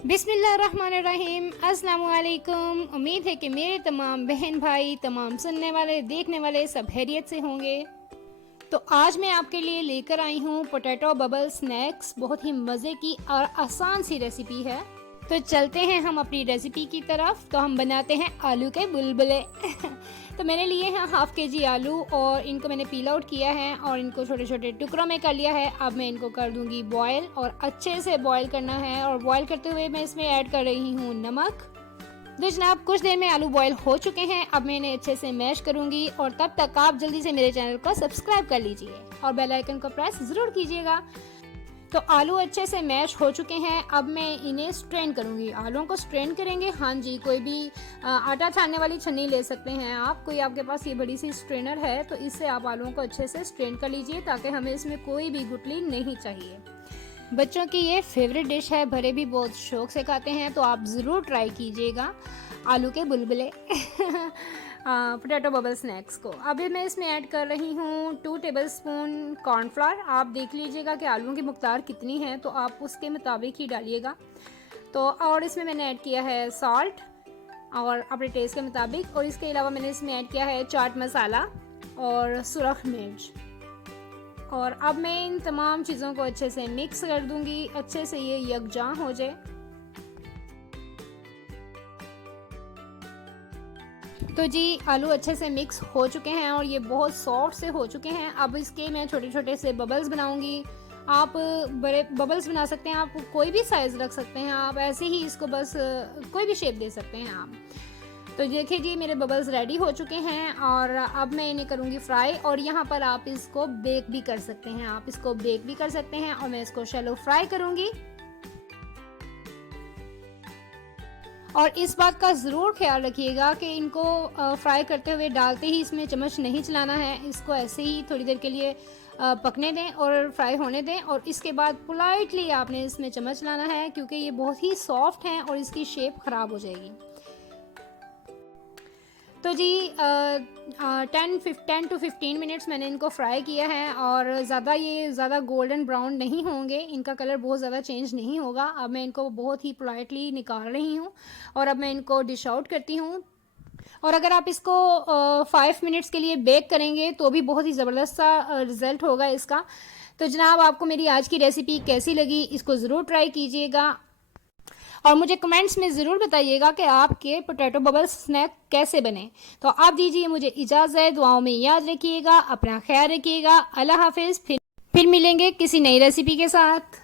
बिस्मिल्लाहिर्रहमानिर्रहीम, अस्सलाम वालेकुम। उम्मीद है कि मेरे तमाम बहन भाई, तमाम सुनने वाले, देखने वाले सब खैरियत से होंगे। तो आज मैं आपके लिए लेकर आई हूँ पोटैटो बबल स्नैक्स। बहुत ही मज़े की और आसान सी रेसिपी है। तो चलते हैं हम अपनी रेसिपी की तरफ। तो हम बनाते हैं आलू के बुलबुले। तो मैंने लिए हैं हाफ़ केजी आलू और इनको मैंने पील आउट किया है और इनको छोटे छोटे टुकड़ों में कर लिया है। अब मैं इनको कर दूंगी बॉयल और अच्छे से बॉयल करना है। और बॉयल करते हुए मैं इसमें ऐड कर रही हूँ नमक। तो जनाब कुछ देर में आलू बॉयल हो चुके हैं। अब मैं इन्हें अच्छे से मैश करूंगी और तब तक आप जल्दी से मेरे चैनल को सब्सक्राइब कर लीजिए और बेल आइकन को प्रेस ज़रूर कीजिएगा। तो आलू अच्छे से मैश हो चुके हैं। अब मैं इन्हें स्ट्रेन करूंगी। आलूओं को स्ट्रेन करेंगे। हाँ जी, कोई भी आटा छानने वाली छन्नी ले सकते हैं आप। कोई आपके पास ये बड़ी सी स्ट्रेनर है तो इससे आप आलूओं को अच्छे से स्ट्रेन कर लीजिए ताकि हमें इसमें कोई भी गुठली नहीं चाहिए। बच्चों की ये फेवरेट डिश है, बड़े भी बहुत शौक से खाते हैं। तो आप ज़रूर ट्राई कीजिएगा आलू के बुलबुले पोटैटो बबल स्नैक्स को। अभी मैं इसमें ऐड कर रही हूँ 2 टेबलस्पून कॉर्नफ्लावर। आप देख लीजिएगा कि आलूओं की मकदार कितनी है तो आप उसके मुताबिक ही डालिएगा। तो और इसमें मैंने ऐड किया है सॉल्ट और अपने टेस्ट के मुताबिक। और इसके अलावा मैंने इसमें ऐड किया है चाट मसाला और सुरख मिर्च। और अब मैं इन तमाम चीज़ों को अच्छे से मिक्स कर दूंगी, अच्छे से ये यकजां हो जाए। तो जी आलू अच्छे से मिक्स हो चुके हैं और ये बहुत सॉफ्ट से हो चुके हैं। अब इसके मैं छोटे छोटे से बबल्स बनाऊंगी। आप बड़े बबल्स बना सकते हैं, आप कोई भी साइज़ रख सकते हैं, आप ऐसे ही इसको बस कोई भी शेप दे सकते हैं आप। तो देखिए जी मेरे बबल्स रेडी हो चुके हैं और अब मैं इन्हें करूँगी फ्राई। और यहाँ पर आप इसको बेक भी कर सकते हैं, आप इसको बेक भी कर सकते हैं और मैं इसको शैलो फ्राई करूँगी। और इस बात का ज़रूर ख्याल रखिएगा कि इनको फ्राई करते हुए डालते ही इसमें चम्मच नहीं चलाना है। इसको ऐसे ही थोड़ी देर के लिए पकने दें और फ्राई होने दें। और इसके बाद पोलाइटली आपने इसमें चम्मच चलाना है क्योंकि ये बहुत ही सॉफ्ट हैं और इसकी शेप ख़राब हो जाएगी। तो जी 10 to 15 मिनट्स मैंने इनको फ्राई किया है और ज़्यादा गोल्डन ब्राउन नहीं होंगे, इनका कलर बहुत ज़्यादा चेंज नहीं होगा। अब मैं इनको बहुत ही पोलाइटली निकाल रही हूँ और अब मैं इनको डिश आउट करती हूँ। और अगर आप इसको 5 मिनट्स के लिए बेक करेंगे तो भी बहुत ही ज़बरदस्त सा रिज़ल्ट होगा इसका। तो जनाब आपको मेरी आज की रेसिपी कैसी लगी, इसको ज़रूर ट्राई कीजिएगा और मुझे कमेंट्स में ज़रूर बताइएगा कि आपके पोटैटो बबल स्नैक कैसे बने। तो आप दीजिए मुझे इजाज़त, दुआओं में याद रखिएगा, अपना ख्याल रखिएगा। अल्लाह हाफिज़। फिर मिलेंगे किसी नई रेसिपी के साथ।